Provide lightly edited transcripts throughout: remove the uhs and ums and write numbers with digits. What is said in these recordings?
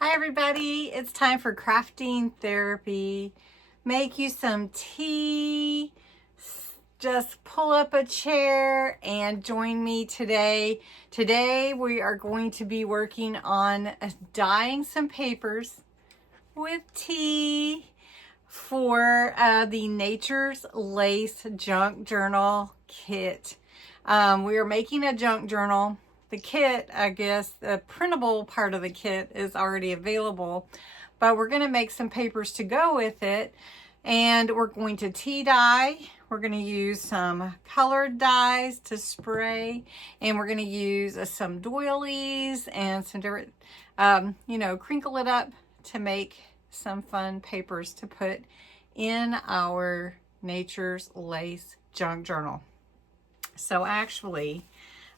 Hi everybody, it's time for crafting therapy. Make you some tea, just pull up a chair and join me today. Today we are going to be working on dyeing some papers with tea for the Nature's Lace Junk Journal kit. We are making a junk journal. The kit, I guess, the printable part of the kit is already available, but we're going to make some papers to go with it, and we're going to tea dye. We're going to use some colored dyes to spray, and we're going to use some doilies and some different, crinkle it up to make some fun papers to put in our Nature's Lace junk journal. So actually,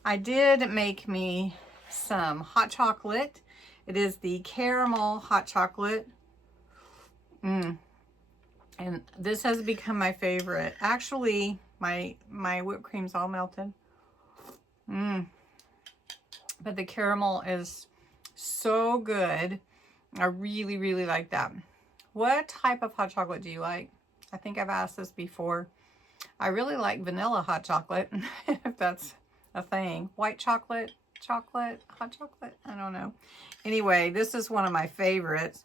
I did make me some hot chocolate. It is the caramel hot chocolate. And this has become my favorite. Actually, my whipped cream's all melted. But the caramel is so good. I really, really like that. What type of hot chocolate do you like? I think I've asked this before. I really like vanilla hot chocolate, if that's a thing. White chocolate, hot chocolate, I don't know. Anyway, this is one of my favorites.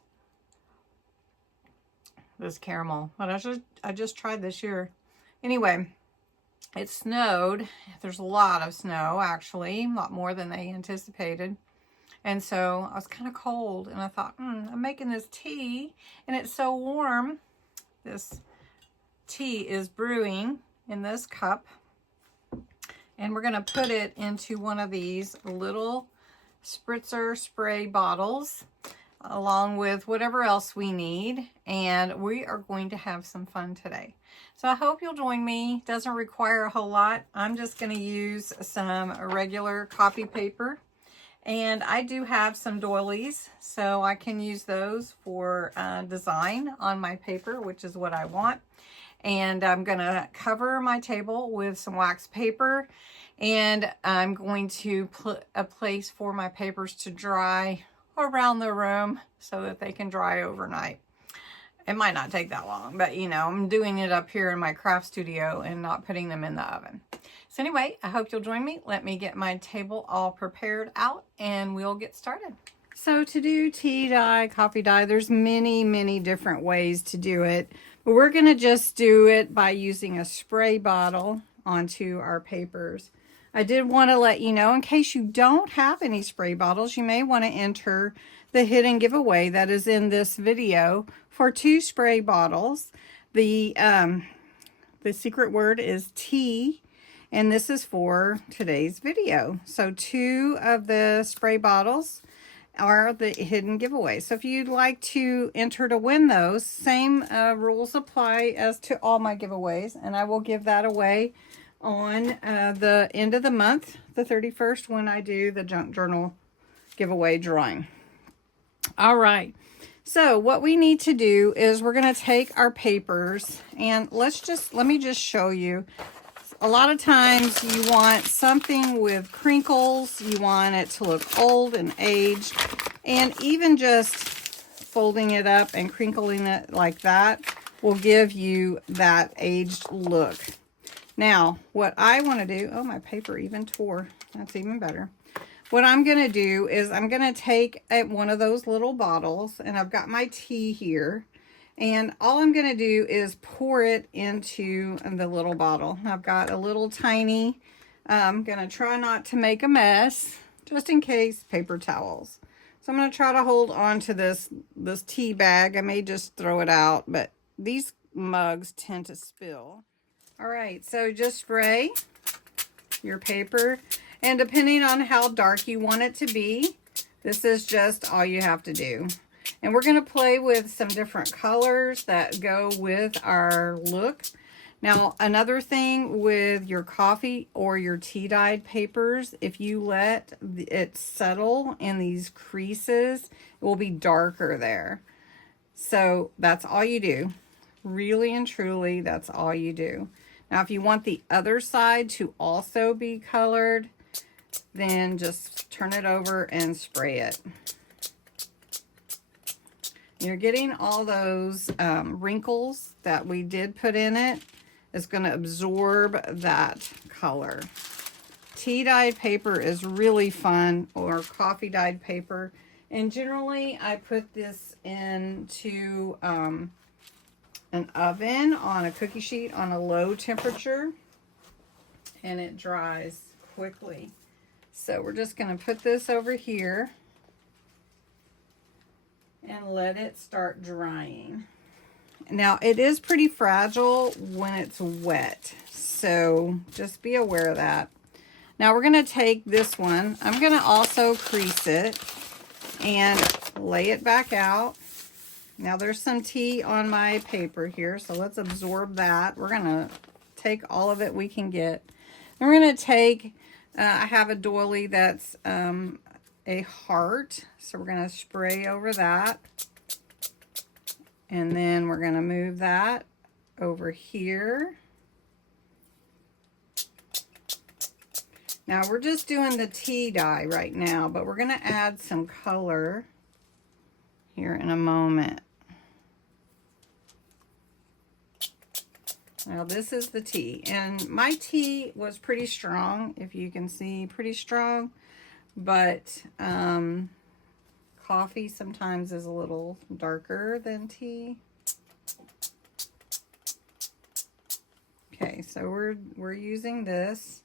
This caramel, but I just tried this year. Anyway, it snowed. There's a lot of snow, actually, a lot more than they anticipated. And so I was kind of cold, and I thought, I'm making this tea, and it's so warm. This tea is brewing in this cup, and we're going to put it into one of these little spritzer spray bottles along with whatever else we need, and we are going to have some fun today. So I hope you'll join me. Doesn't require a whole lot. I'm just going to use some regular copy paper, and I do have some doilies, so I can use those for design on my paper, which is what I want. And I'm going to cover my table with some wax paper, and I'm going to put a place for my papers to dry around the room so that they can dry overnight. It might not take that long, but I'm doing it up here in my craft studio and not putting them in the oven. So anyway, I hope you'll join me. Let me get my table all prepared out and we'll get started. So to do tea dye, coffee dye, there's many, many different ways to do it. But we're going to just do it by using a spray bottle onto our papers. I did want to let you know, in case you don't have any spray bottles, you may want to enter the hidden giveaway that is in this video for 2 spray bottles. The secret word is tea, and this is for today's video. So 2 of the spray bottles are the hidden giveaway. So if you'd like to enter to win those, same rules apply as to all my giveaways, and I will give that away on the end of the month, the 31st, when I do the junk journal giveaway drawing. All right, so what we need to do is we're going to take our papers, and let me just show you. A lot of times you want something with crinkles, you want it to look old and aged, and even just folding it up and crinkling it like that will give you that aged look. Now, what I want to do, oh, my paper even tore. That's even better. What I'm going to do is I'm going to take one of those little bottles, and I've got my tea here. And all I'm going to do is pour it into the little bottle. I've got a little tiny, I'm going to try not to make a mess, just in case, paper towels. So I'm going to try to hold on to this tea bag. I may just throw it out, but these mugs tend to spill. All right, so just spray your paper, and depending on how dark you want it to be, this is just all you have to do. And we're going to play with some different colors that go with our look. Now, another thing with your coffee or your tea dyed papers, if you let it settle in these creases, it will be darker there. So that's all you do. Really and truly, that's all you do. Now, if you want the other side to also be colored, then just turn it over and spray it. You're getting all those wrinkles that we did put in it. It's going to absorb that color. Tea dyed paper is really fun, or coffee dyed paper. And generally, I put this into an oven on a cookie sheet on a low temperature, and it dries quickly. So we're just going to put this over here and let it start drying. Now, it is pretty fragile when it's wet, so just be aware of that. Now, we're going to take this one. I'm going to also crease it and lay it back out. Now, there's some tea on my paper here, so let's absorb that. We're going to take all of it we can get. And we're going to take, I have a doily that's a heart, so we're going to spray over that. And then we're going to move that over here. Now we're just doing the tea dye right now, but we're going to add some color here in a moment. Now this is the tea, and my tea was pretty strong, if you can see, pretty strong, but coffee sometimes is a little darker than tea. Okay, so we're using this.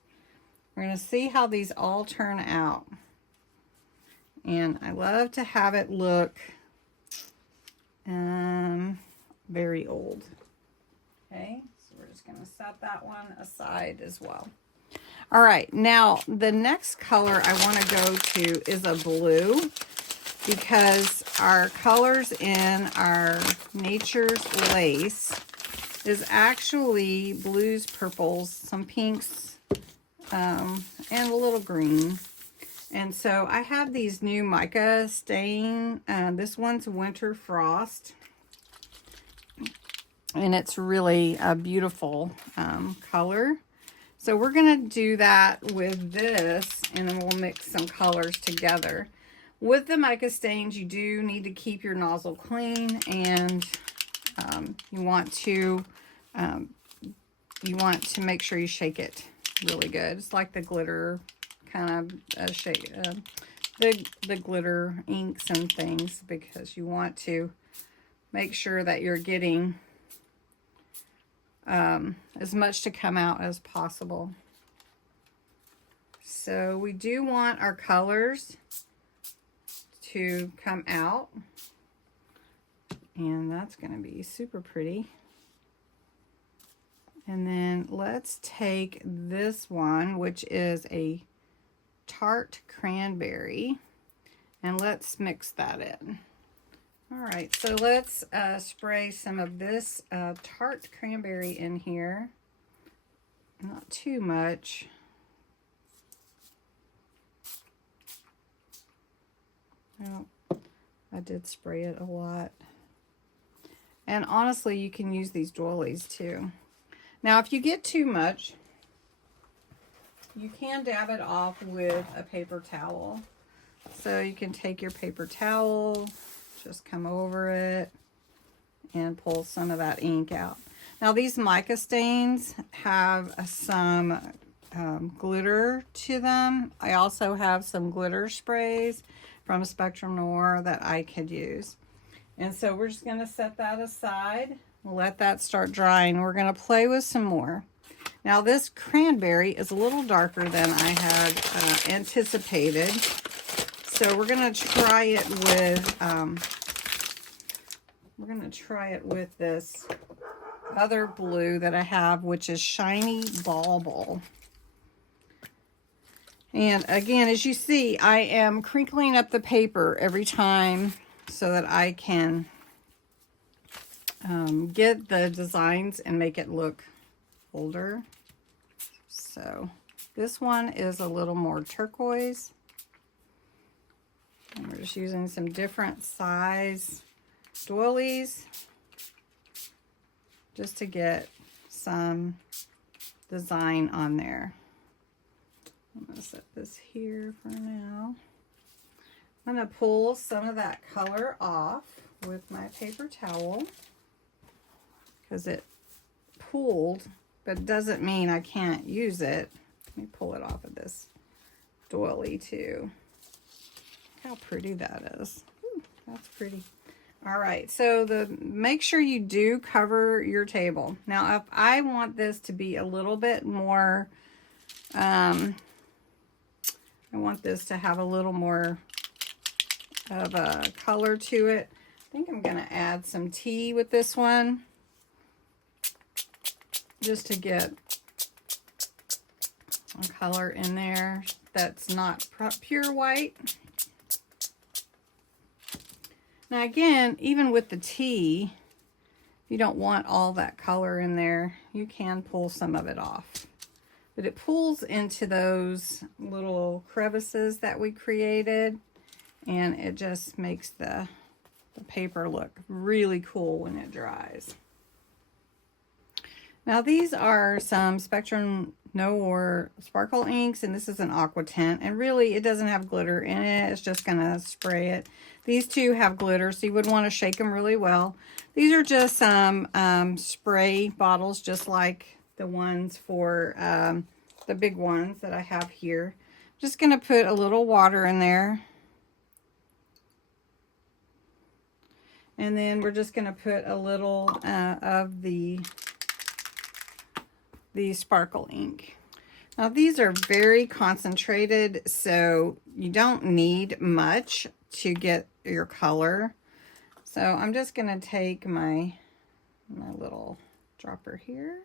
We're going to see how these all turn out. And I love to have it look very old. Okay, so we're just going to set that one aside as well. All right, now the next color I want to go to is a blue, because our colors in our Nature's Lace is actually blues, purples, some pinks, and a little green. And so I have these new Mica stain. This one's Winter Frost, and it's really a beautiful color. So we're going to do that with this, and then we'll mix some colors together. With the mica stains, you do need to keep your nozzle clean, and you want to make sure you shake it really good. It's like the glitter kind of shake, the glitter inks and things, because you want to make sure that you're getting as much to come out as possible. So we do want our colors to come out, and that's going to be super pretty. And then let's take this one, which is a tart cranberry, and let's mix that in. All right, so let's spray some of this tart cranberry in here. Not too much. Well, I did spray it a lot. And honestly, you can use these doilies too. Now, if you get too much, you can dab it off with a paper towel. So you can take your paper towel, just come over it, and pull some of that ink out. Now, these mica stains have some glitter to them. I also have some glitter sprays from Spectrum Noir that I could use. And so we're just going to set that aside. We'll let that start drying. We're going to play with some more. Now, this cranberry is a little darker than I had anticipated. So we're going to try it with this other blue that I have, which is Shiny Bauble. And again, as you see, I am crinkling up the paper every time so that I can get the designs and make it look older. So this one is a little more turquoise. And we're just using some different size doilies just to get some design on there. I'm going to set this here for now. I'm going to pull some of that color off. with my paper towel because it pulled, but it doesn't mean I can't use it. Let me pull it off of this doily too. Look how pretty that is. Ooh, that's pretty. All right, so make sure you do cover your table. Now, if I want this to be a little bit more, I want this to have a little more of a color to it. I think I'm gonna add some tea with this one, just to get a color in there that's not pure white. Now again, even with the tea, if you don't want all that color in there, you can pull some of it off. But it pulls into those little crevices that we created, and it just makes the paper look really cool when it dries. Now these are some Spectrum Noir sparkle inks, and this is an aqua tint, and really it doesn't have glitter in it. It's just gonna spray it. These two have glitter, so you would want to shake them really well. These are just some spray bottles, just like the ones for the big ones that I have here. Just gonna put a little water in there, and then we're just gonna put a little of the sparkle ink. Now these are very concentrated, so you don't need much to get your color. So I'm just gonna take my little dropper here,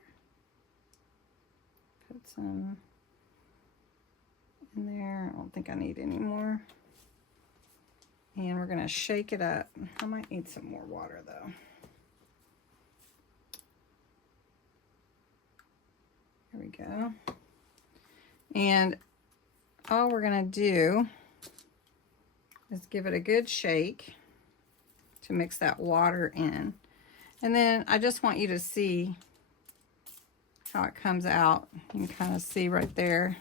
put some in there. I don't think I need any more. And we're gonna shake it up. I might need some more water though. There we go. And all we're gonna do is give it a good shake to mix that water in. And then I just want you to see how it comes out. You can kind of see right there.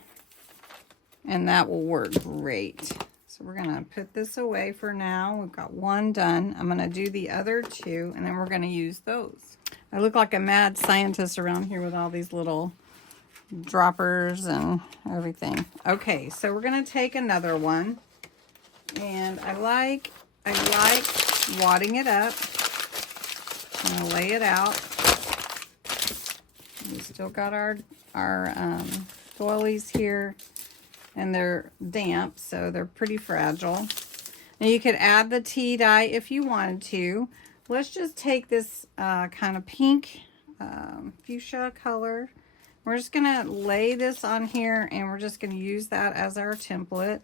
And that will work great. So we're gonna put this away for now. We've got one done. I'm gonna do the other two, and then we're gonna use those. I look like a mad scientist around here with all these little droppers and everything. Okay, so we're gonna take another one, and I like wadding it up. I'm gonna lay it out. We still got our doilies here, and they're damp, so they're pretty fragile. Now you could add the tea dye if you wanted to. Let's just take this kind of pink fuchsia color. We're just gonna lay this on here, and we're just gonna use that as our template.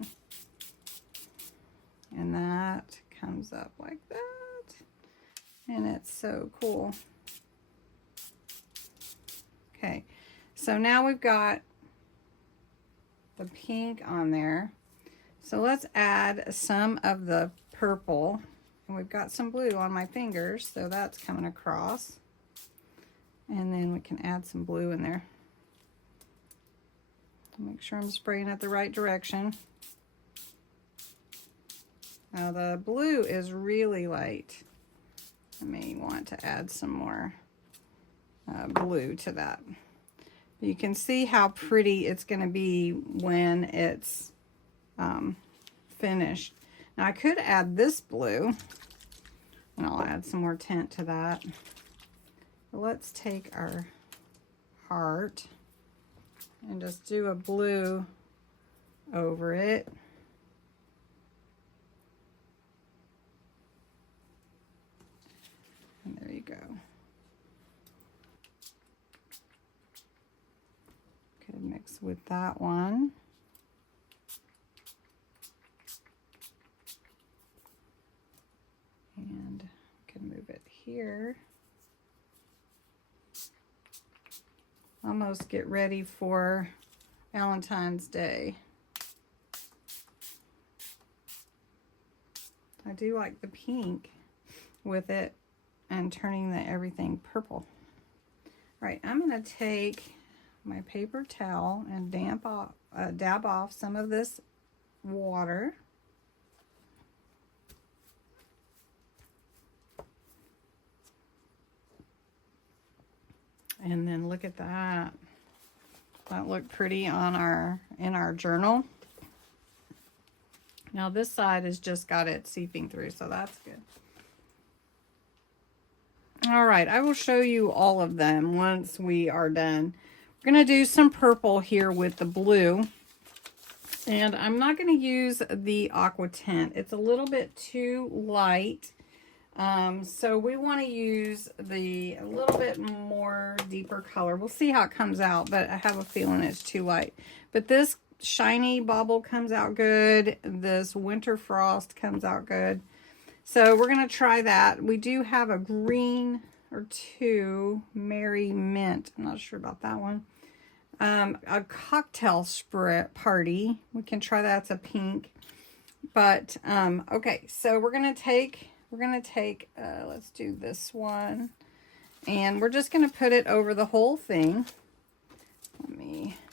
And that comes up like that. And it's so cool. Okay, so now we've got the pink on there. So let's add some of the purple. And we've got some blue on my fingers, so that's coming across. And then we can add some blue in there. Make sure I'm spraying it the right direction. Now the blue is really light. I may want to add some more blue to that. You can see how pretty it's going to be when it's finished. Now I could add this blue, and I'll add some more tint to that. But let's take our heart and just do a blue over it. And there you go. Could mix with that one. And can move it here. Almost get ready for Valentine's Day. I do like the pink with it and turning everything purple. All right, I'm gonna take my paper towel and dab off some of this water. look at that. That looked pretty on in our journal. Now this side has just got it seeping through, so that's good. All right, I will show you all of them once we are done. We're going to do some purple here with the blue. And I'm not going to use the aqua tint. It's a little bit too light. So we want to use a little bit more deeper color. We'll see how it comes out, but I have a feeling it's too light. But this shiny bauble comes out good. This winter frost comes out good. So we're going to try that. We do have a green or two, Merry Mint. I'm not sure about that one. A cocktail spray party. We can try that. It's a pink. But, okay, so we're going to take, let's do this one. And we're just going to put it over the whole thing.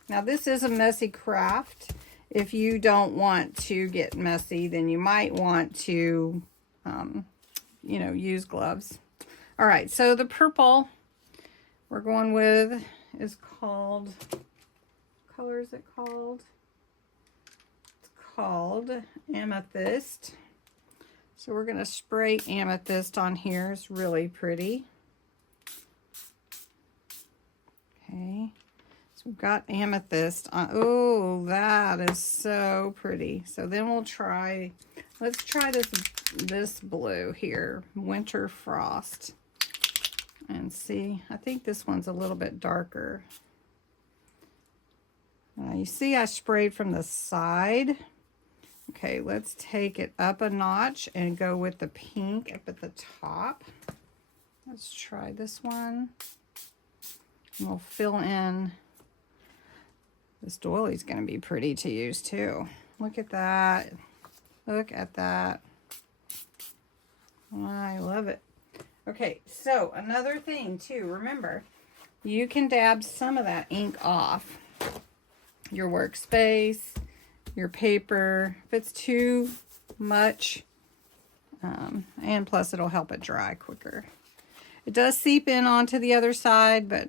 Now this is a messy craft. If you don't want to get messy, then you might want to, you know, use gloves. All right, so the purple we're going with is called, what color is it called? It's called Amethyst. So we're going to spray Amethyst on here. It's really pretty. Okay, so we've got Amethyst on. Oh, that is so pretty. So then we'll try, let's try this blue here, Winter Frost. And see, I think this one's a little bit darker. You see I sprayed from the side. Okay, let's take it up a notch and go with the pink up at the top. Let's try this one. And we'll fill in. This doily's going to be pretty to use too. Look at that. Look at that. I love it. Okay, so another thing too, remember, you can dab some of that ink off your workspace, your paper, if it's too much, and plus it'll help it dry quicker. It does seep in onto the other side, but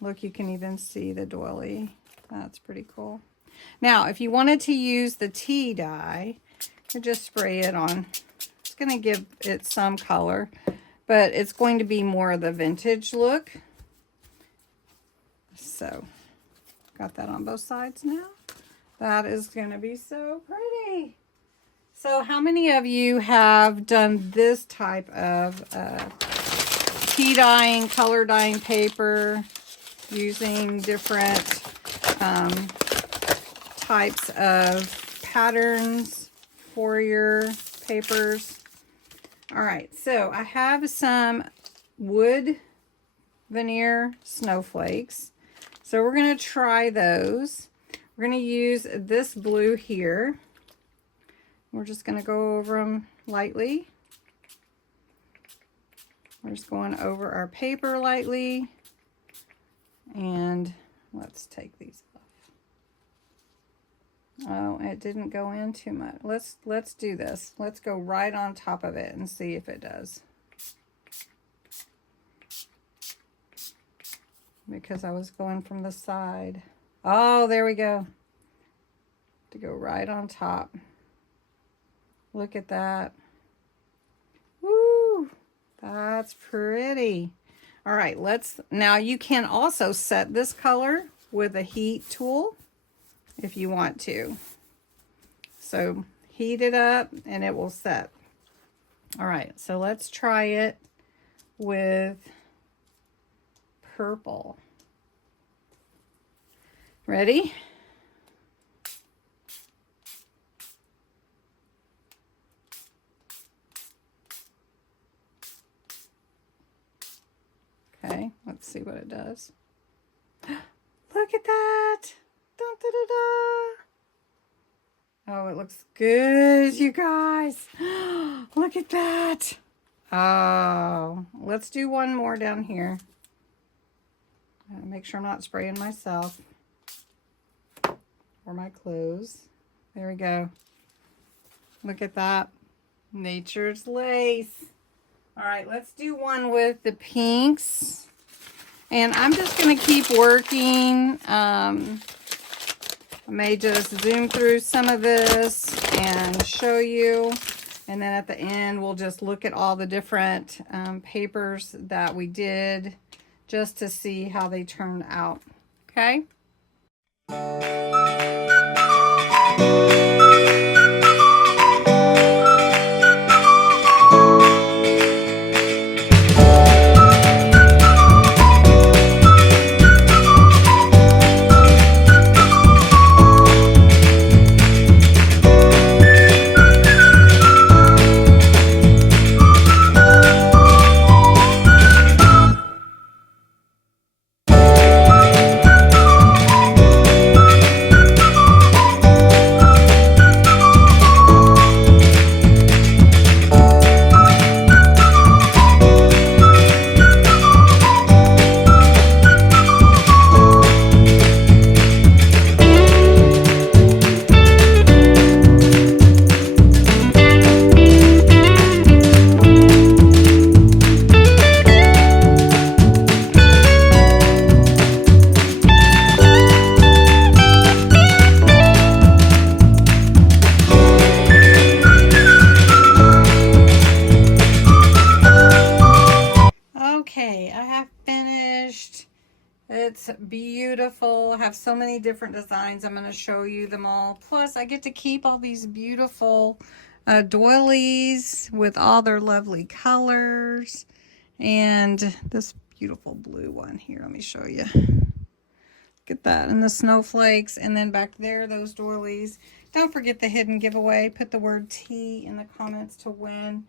look, you can even see the doily. That's pretty cool. Now, if you wanted to use the tea dye, you just spray it on. It's going to give it some color, but it's going to be more of the vintage look. So, got that on both sides now. That is going to be so pretty. So, how many of you have done this type of tea dyeing, color dyeing paper, using different types of patterns for your papers? All right, so I have some wood veneer snowflakes. So we're going to try those. We're going to use this blue here. We're just going to go over them lightly. We're just going over our paper lightly. And let's take these off. Oh, it didn't go in too much. Let's do this. Let's go right on top of it and see if it does. Because I was going from the side. Oh, there we go. To go right on top. Look at that. Woo! That's pretty. All right, now you can also set this color with a heat tool if you want to. So heat it up and it will set. All right, so let's try it with purple. Ready? Okay, let's see what it does. Look at that. Dun, da, da, da. Oh, it looks good, you guys. Look at that. Oh, let's do one more down here. Make sure I'm not spraying myself or my clothes. There we go. Look at that. Nature's lace. All right, let's do one with the pinks. And I'm just going to keep working. I may just zoom through some of this and show you. And then at the end, we'll just look at all the different papers that we did just to see how they turn out. Okay? Okay, I have finished. It's beautiful. I have so many different designs. I'm going to show you them all. Plus, I get to keep all these beautiful doilies with all their lovely colors. And this beautiful blue one here. Let me show you. Look at that. And the snowflakes. And then back there, those doilies. Don't forget the hidden giveaway. Put the word T in the comments to win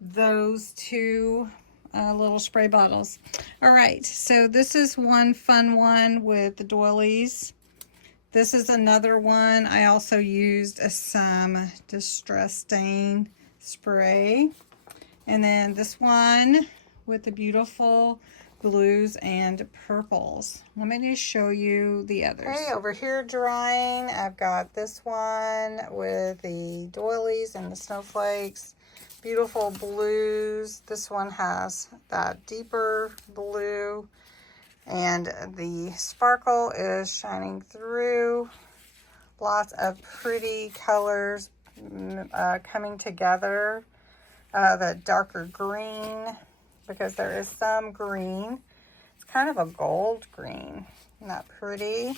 those two little spray bottles. All right, so this is one fun one with the doilies. This is another one. I also used some distress stain spray. And then this one with the beautiful blues and purples. Let me just show you the others. Okay, over here drying, I've got this one with the doilies and the snowflakes. Beautiful blues. This one has that deeper blue and the sparkle is shining through. Lots of pretty colors coming together. The darker green, because there is some green. It's kind of a gold green. Isn't that pretty?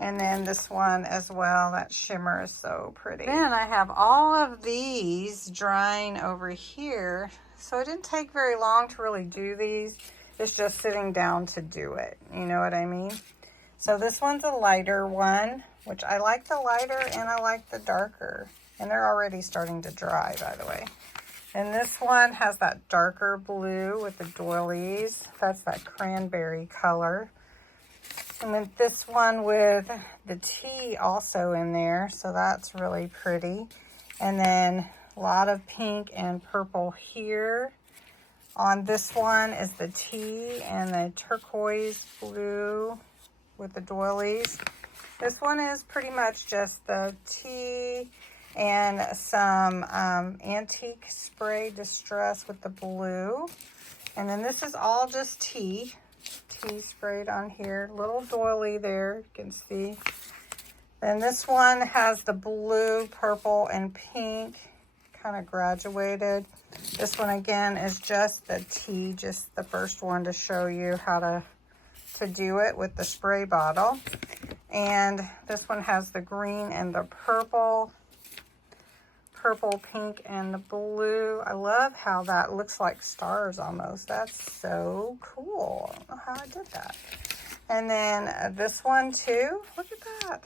And then this one as well, that shimmer is so pretty. Then I have all of these drying over here. So it didn't take very long to really do these. It's just sitting down to do it. You know what I mean? So this one's a lighter one, which I like the lighter and I like the darker. And they're already starting to dry, by the way. And this one has that darker blue with the doilies. That's that cranberry color. And then this one with the tea also in there, so that's really pretty. And then a lot of pink and purple here. On this one is the tea and the turquoise blue with the doilies. This one is pretty much just the tea and some antique spray distress with the blue. And then this is all just tea sprayed on here. Little doily there, you can see. Then this one has the blue, purple, and pink, kind of graduated. This one again is just the tea, just the first one to show you how to do it with the spray bottle. And this one has the green and the purple, pink, and the blue. I love how that looks like stars almost. That's so cool. I don't know how I did that. And then this one too. Look at that.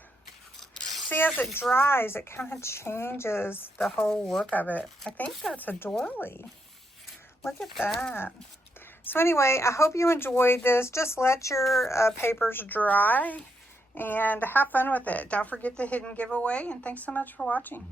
See, as it dries, it kind of changes the whole look of it. I think that's a doily. Look at that. So anyway, I hope you enjoyed this. Just let your papers dry and have fun with it. Don't forget the hidden giveaway, and thanks so much for watching.